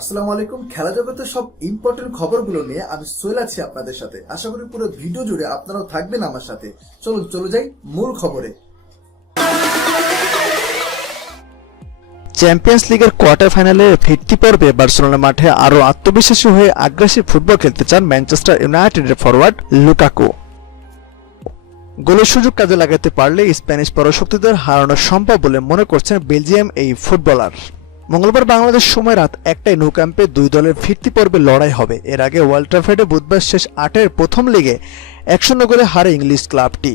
আসসালামু আলাইকুম। খেলা জগতের সব ইম্পর্টেন্ট খবরগুলো নিয়ে আমি সোহেল আছি আপনাদের সাথে। আশা করি পুরো ভিডিও জুড়ে আপনারাও থাকবেন আমার সাথে। চলুন, চলে যাই মূল খবরে। চ্যাম্পিয়ন্স লিগের কোয়ার্টার ফাইনালে ফিরতি পর্বে বার্সেলোনা মাঠে আরও আত্মবিশ্বাসী হয়ে আগ্রাসী ফুটবল খেলতে চান ম্যানচেস্টার ইউনাইটেডের ফরওয়ার্ড লুকাকো। গোলের সুযোগ কাজে লাগাতে পারলে স্প্যানিশ পরাশক্তিদের হারানো সম্ভব বলে মনে করছেন বেলজিয়াম এই ফুটবলার মঙ্গলবার বাংলাদেশ সময় রাত একটায় নৌ ক্যাম্পে দুই দলের ফিরতি পর্বে লড়াই হবে। এর আগে ওয়ার্ল্ড ট্রাফেডে বুধবার শেষ আটের প্রথম লিগে এক শূন্য গোলে হারে ইংলিশ ক্লাবটি।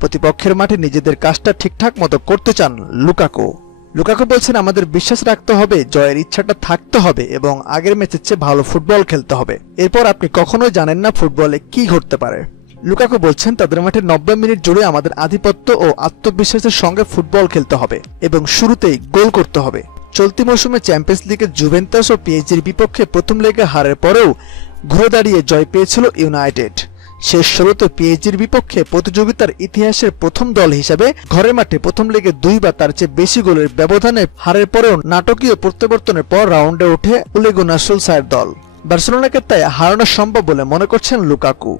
প্রতিপক্ষের মাঠে নিজেদের কাজটা ঠিকঠাক মতো করতে চান লুকাকো। লুকাকো বলছেন, আমাদের বিশ্বাস রাখতে হবে, জয়ের ইচ্ছাটা থাকতে হবে এবং আগের ম্যাচের চেয়ে ভালো ফুটবল খেলতে হবে। এরপর আপনি কখনোই জানেন না ফুটবলে কি ঘটতে পারে। লুকাকো বলছেন, তাদের মাঠে নব্বই মিনিট জুড়ে আমাদের আধিপত্য ও আত্মবিশ্বাসের সঙ্গে ফুটবল খেলতে হবে এবং শুরুতেই গোল করতে হবে। চলতি মৌসুমে চ্যাম্পিয়ন্স লিগে জুভেন্টাস ও পিএইচজির বিপক্ষে প্রথম লেগে হারের পরেও ঘুরে দাঁড়িয়ে জয় পেয়েছিল ইউনাইটেড। শেষ ষোলোতে পিএইচজির বিপক্ষে প্রতিযোগিতার ইতিহাসের প্রথম দল হিসাবে ঘরের মাঠে প্রথম লেগে দুই বা তার চেয়ে বেশি গোলের ব্যবধানে হারের পরেও নাটকীয় প্রত্যাবর্তনের পর রাউন্ডে ওঠে উলেগুনা সুলসায়ের দল। বার্সেলোনাকে তাই হারানো সম্ভব বলে মনে করছেন লুকাকু।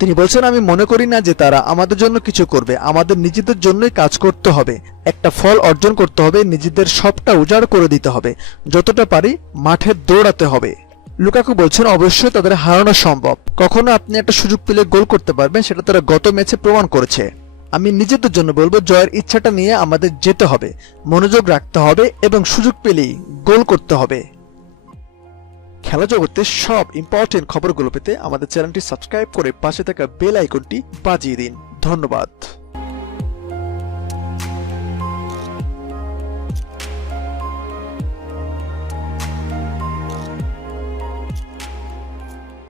তিনি বলছেন, আমি মনে করি না যে তারা আমাদের জন্য কিছু করবে। আমাদের নিজেদের জন্যই কাজ করতে হবে। একটা ফল অর্জন করতে হবে, নিজেদের সবটা উজাড় করে দিতে হবে। যতটা পারি মাঠে দৌড়াতে হবে। লুকাকু বলছেন, অবশ্যই তাদের হারানো সম্ভব। কখনো আপনি একটা সুযোগ পেলে গোল করতে পারবেন, সেটা তারা গত ম্যাচে প্রমাণ করেছে। আমি নিজেদের জন্য বলব, জয়ের ইচ্ছাটা নিয়ে আমাদের যেতে হবে। মনোযোগ রাখতে হবে এবং সুযোগ পেলেই গোল করতে হবে। খেলা জগতের সব ইম্পর্টেন্ট খবরগুলো পেতে আমাদের চ্যানেলটি সাবস্ক্রাইব করে পাশে থাকা বেল আইকনটি বাজিয়ে দিন। ধন্যবাদ।